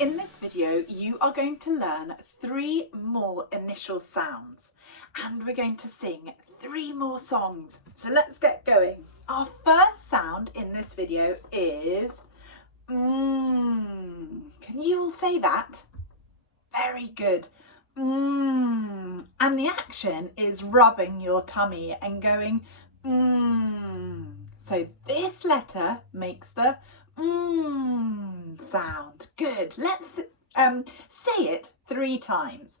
In this video, you are going to learn 3 more initial sounds and we're going to sing 3 more songs. So let's get going. Our first sound in this video is Can you all say that? Very good. And the action is rubbing your tummy and going So this letter makes the sound. Good. Let's say it 3 times.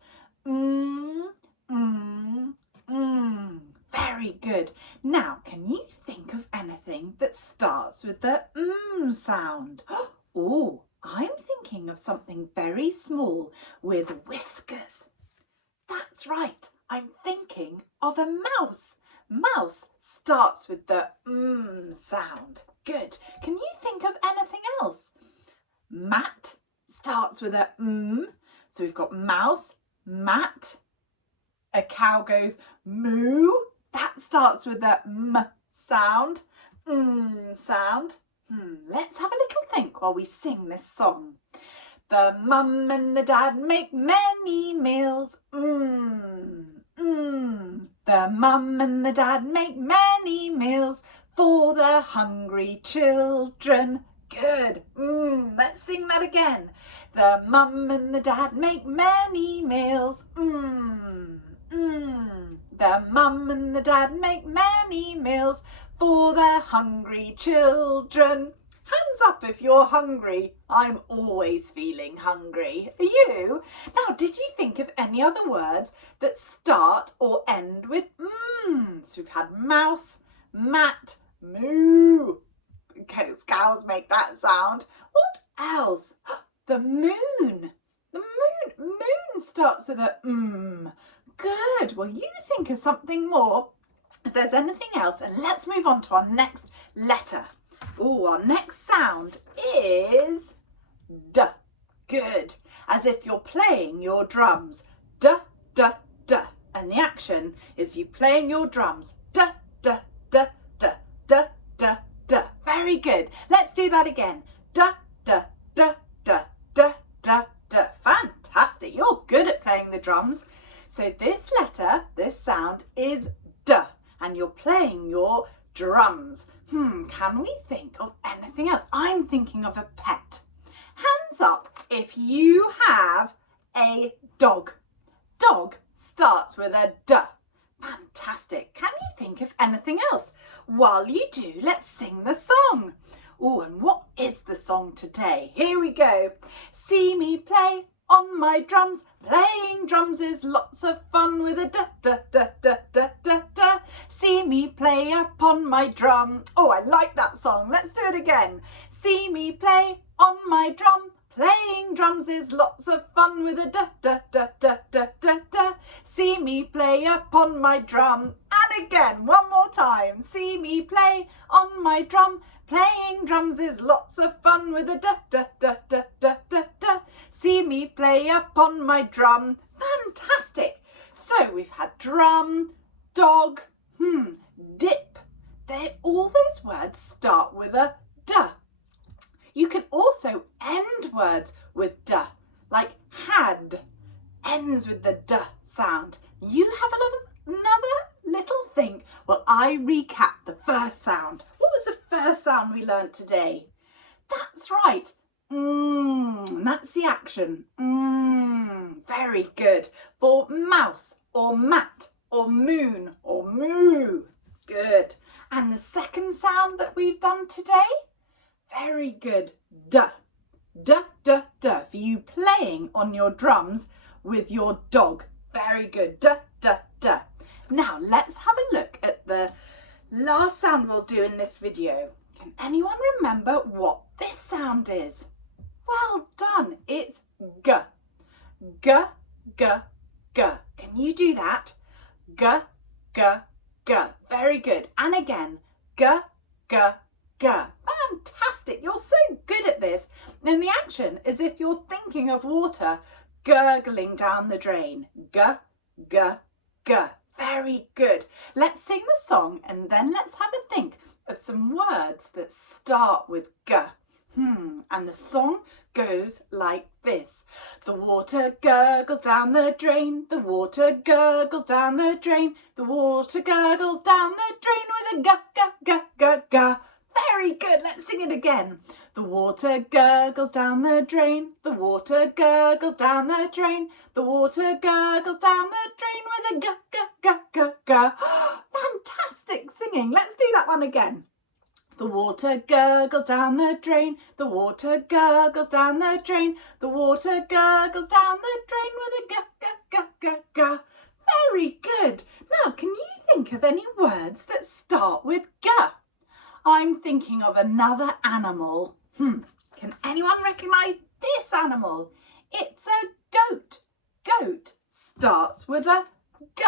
Very good. Now, can you think of anything that starts with the sound? Oh, I'm thinking of something very small with whiskers. That's right. I'm thinking of a mouse. Mouse starts with the sound. Good. Can you think of anything else? Mat starts with a So we've got mouse, mat. A cow goes moo. That starts with the sound. Sound. Let's have a little think while we sing this song. The mum and the dad make many meals. The mum and the dad make many meals for their hungry children. Good. Let's sing that again. The mum and the dad make many meals. The mum and the dad make many meals for their hungry children. Hands up if you're hungry. I'm always feeling hungry. Are you? Now, did you think of any other words that start or end with So we've had mouse, mat, moo. Because cows make that sound. What else? The moon. The moon starts with a Good. Well, you think of something more if there's anything else, and let's move on to our next letter. Our next sound is D. Good. As if you're playing your drums. D, D, D. And the action is you playing your drums. D, D, D, D, D, D, D. Very good. Let's do that again. D, D, D, D, D, D, D. Fantastic. You're good at playing the drums. So this letter, this sound is D, and you're playing your drums. Can we think of anything else? I'm thinking of a pet. Hands up if you have a dog. Dog starts with a D. Fantastic. Can you think of anything else? While you do, let's sing the song. And what is the song today? Here we go. See me play on my drums. Playing drums is lots of fun with a da da da da da da da. See me play upon my drum. I like that song. Let's do it again. See me play on my drum. Playing drums is lots of fun with a da da da da da da da. See me play upon my drum. And again, one more time. See me play on my drum. Playing drums is lots of fun with a da da da da da da da. See me play upon my drum. Fantastic. So we've had drum, dog, dip. All those words start with a D. You can also end words with D, like had ends with the D sound. You have another little think. Well, I recap the first sound. What was the first sound we learnt today? That's right. That's the action. Very good. For mouse or mat or moon or moo. Good. And the second sound that we've done today? Very good. D. D, D, D. For you playing on your drums with your dog. Very good. D, D, D. Now let's have a look at the last sound we'll do in this video. Can anyone remember what this sound is? Well done. It's G. G, G, G. Can you do that? G, G, G. Very good. And again, G, G, G. Fantastic. You're so good at this. And the action is if you're thinking of water gurgling down the drain. G, G, G. Very good. Let's sing the song and then let's have a think of some words that start with G. And And the song goes like this. The water gurgles down the drain, the water gurgles down the drain, the water gurgles down the drain with a ga. Very good, let's sing it again. The water gurgles down the drain, the water gurgles down the drain, the water gurgles down the drain with a ga. Fantastic singing, let's do that one again. The water gurgles down the drain, the water gurgles down the drain, the water gurgles down the drain with a ga. Very good. Now, can you think of any words that start with ga? I'm thinking of another animal. Can anyone recognise this animal? It's a goat. Goat starts with a g.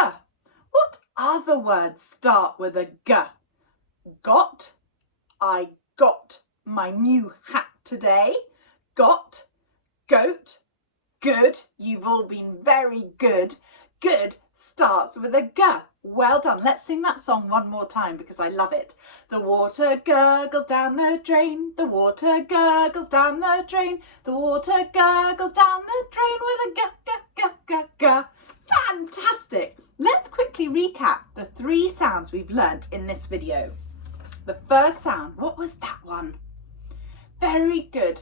What other words start with a g? Got. I got my new hat today. Got. Goat. Good. You've all been very good. Good starts with a g. Well done. Let's sing that song one more time because I love it. The water gurgles down the drain. The water gurgles down the drain. The water gurgles down the drain with a ga. Fantastic. Let's quickly recap the 3 sounds we've learnt in this video. The first sound, what was that one? Very good.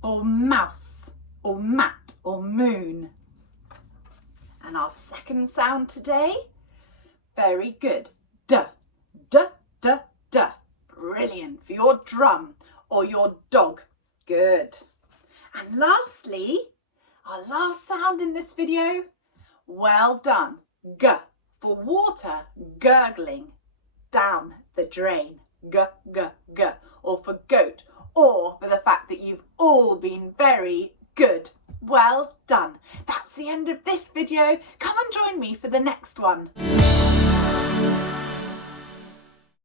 Or mouse, or mat, or moon. And our second sound today, very good. D. Brilliant for your drum or your dog. Good. And lastly, our last sound in this video, well done. G for water gurgling down the drain. G. Or for goat, or for the fact that you've all been very good. Well done. That's the end of this video. Come and join me for the next one.